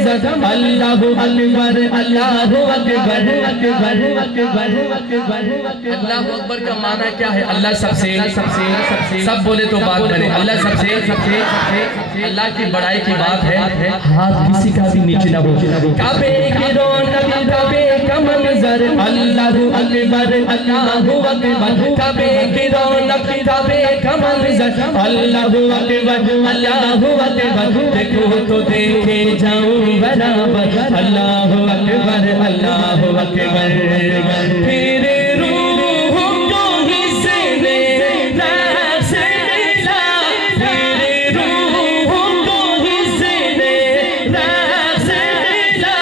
नजर अल्लाहु अकबर अल्लाहु अकबर अकबर अकबर अकबर। अल्लाहु अकबर का माना क्या है? अल्लाह सबसे सबसे सबसे सब बोले तो बात बने। अल्लाह सबसे सबसे अल्लाह की बड़ाई की बात है, हाथ किसी का भी नीचे ना हो। काबे की रौनक काबे का मंजर अल्लाहु अकबर अल्लाहु अकबर। काबे की रौनक काबे का मंजर अल्लाहु अकबर अल्लाहु अकबर। देखो तो देखे जाऊं बराबर अल्लाहु अकबर अल्लाहु अकबर। फिर रूह को हिस्से दे से मिला, फिर रूह को हिस्से दे से मिला।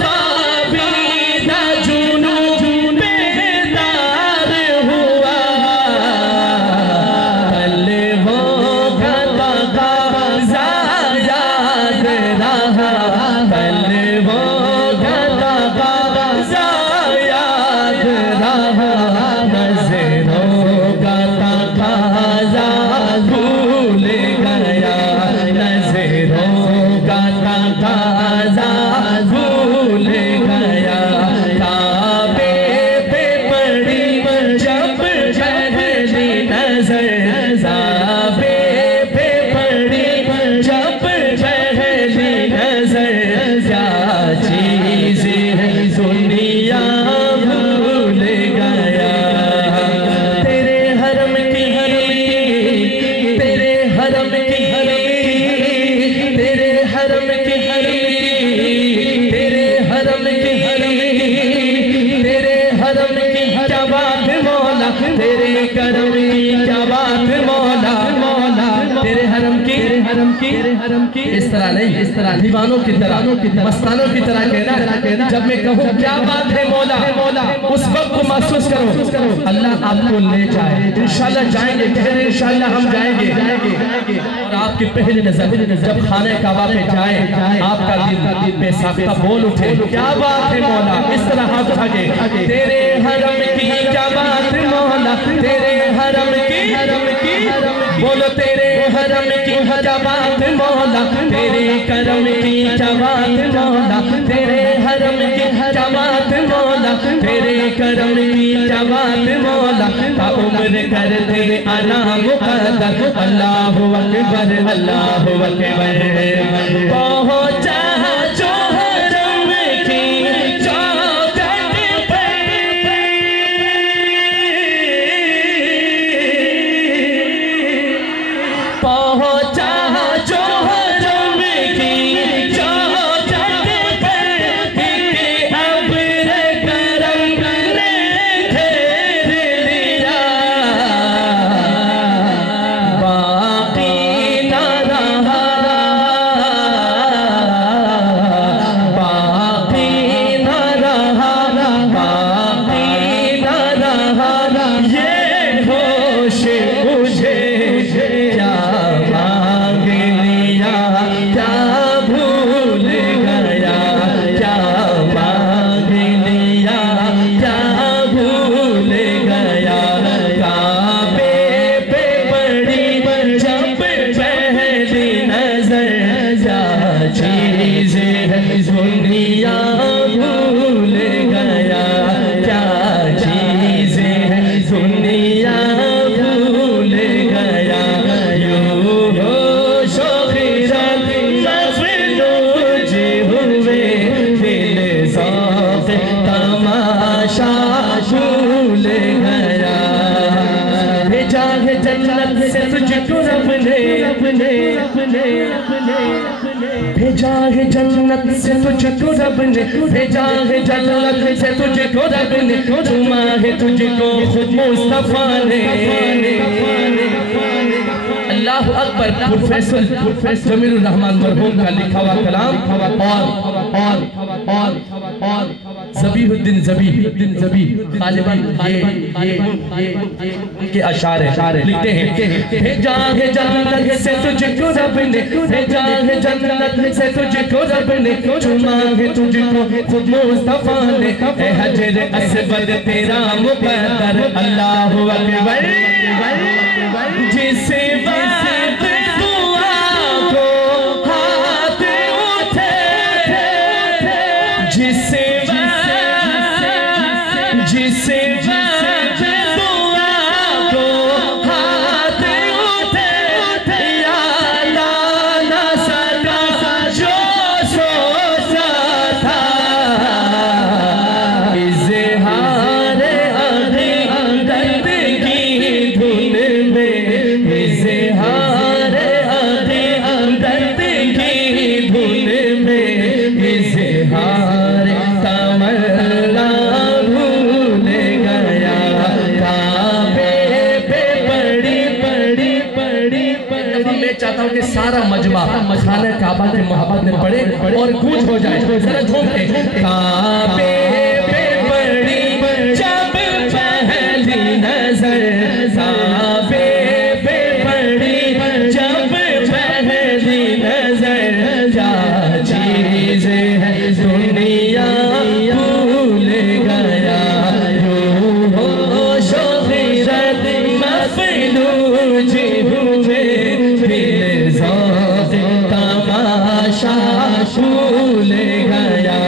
ख्वाबीदा जुनून बेदार हुआ, कल वो तकाज़ा याद रहा, कल वो तकाज़ा याद रहा। नज़रों का तकाज़ा भूल गया, नज़रों का तकाज़ा भूल गया। काबे पे पड़ी जब पहली नजर, काबे पे पड़ी जब पहली नजर। क्या चीज़ है दुनिया भूल गया। तेरे हरम की तेरे हरम की तेरे हरम की तेरे हरम की तेरे हरम की क्या बात मौला, तेरे करम की क्या बात मौला मौला। तेरे हरम की इस तरह नहीं, इस तरह दीवानों की तरह मस्तानों की तरह कहना। जब मैं कहूँ क्या बात है मौला, उस वक्त को महसूस करो अल्लाह आपको ले जाए। इंशाल्लाह जाएंगे, कह रहे इंशाल्लाह हम जाएंगे। और आपकी पहली नजर जब खाने काबा पे जाए, आपका दिल बेसाख्ता बोल उठे क्या बात है मौला। इस तरह हाथ उठा के तेरे हरम की क्या बात मौला, तेरे हरम की बोलो तेरे हरम की क्या बात मौला, तेरे करम की क्या बात मौला, तेरे हरम की क्या बात मौला, तेरे करम की क्या बात मौला। ता उम्र कर तेरे आना मुक़द्दर अल्लाहु अकबर अल्लाहु अकबर। पहुंचा जो हरम की चौखट पे, पहुंचा जो हरम की चौखट पे। अब्र करम ने घेर लिया, बाकी न रहा, बाकी न रहा, बाकी न रहा। ये होश मुझे क्या मांग लिया, क्या भूल गया, क्या मांग लिया, क्या भूल गया। काबे पे पड़ी जब पहली नजर, क्या चीज़ है दुनिया भूल गया, क्या चीज़ है दुनिया भूल गया। यूं होशो खिरात मफलूज हुए, दिल ज़ौक़ तमाशा भूल गया। भेजा है जन्नत से तुझको रब ने, भेजा है जन्नत से तुझको रब ने, भेजा है जन्नत से तुझको रब ने। चुमा है तुझको खुद मुस्तफा ने। अल्लाह अकबर प्रोफेसर जमीलुर रहमान मरहूम का लिखा हुआ कलाम और ज़बीहुद्दीन ज़बी गालिबन ये अशार लिखते हैं। भेजा है जन्नत से तुझको रब ने, भेजा है जन्नत से तुझको रब ने। चुमा है तुझको खुद मुस्तफा ने। ए हजर असवद तेरा मुक़द्दर अल्लाहु अकबर। जिस बात दुआ को हाथ उठे थे, सारा मजमा खाने काबा के मोहब्बत में पड़े और गूंज हो जाए। जरा झूम के काबे पे पड़ी जब पहली नजर, काबे पे पड़ी जब पहली नजर, क्या चीज है दुनिया भूल गया, होशो गिरत मफलूज हुए, फिर ज़ौक़ तमाशा भूल गया,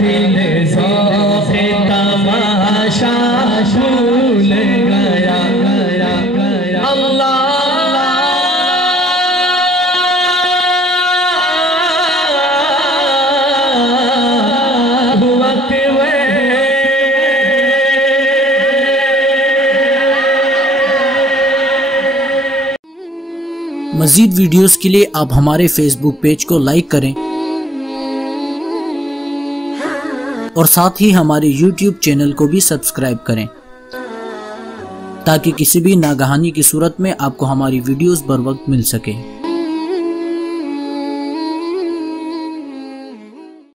दिल ज़ौक़ तमाशा भूल गया। अल्लाहु अकबर। मज़ीद वीडियोस के लिए आप हमारे फेसबुक पेज को लाइक करें और साथ ही हमारे यूट्यूब चैनल को भी सब्सक्राइब करें ताकि किसी भी नागहानी की सूरत में आपको हमारी वीडियोस बर वक्त मिल सके।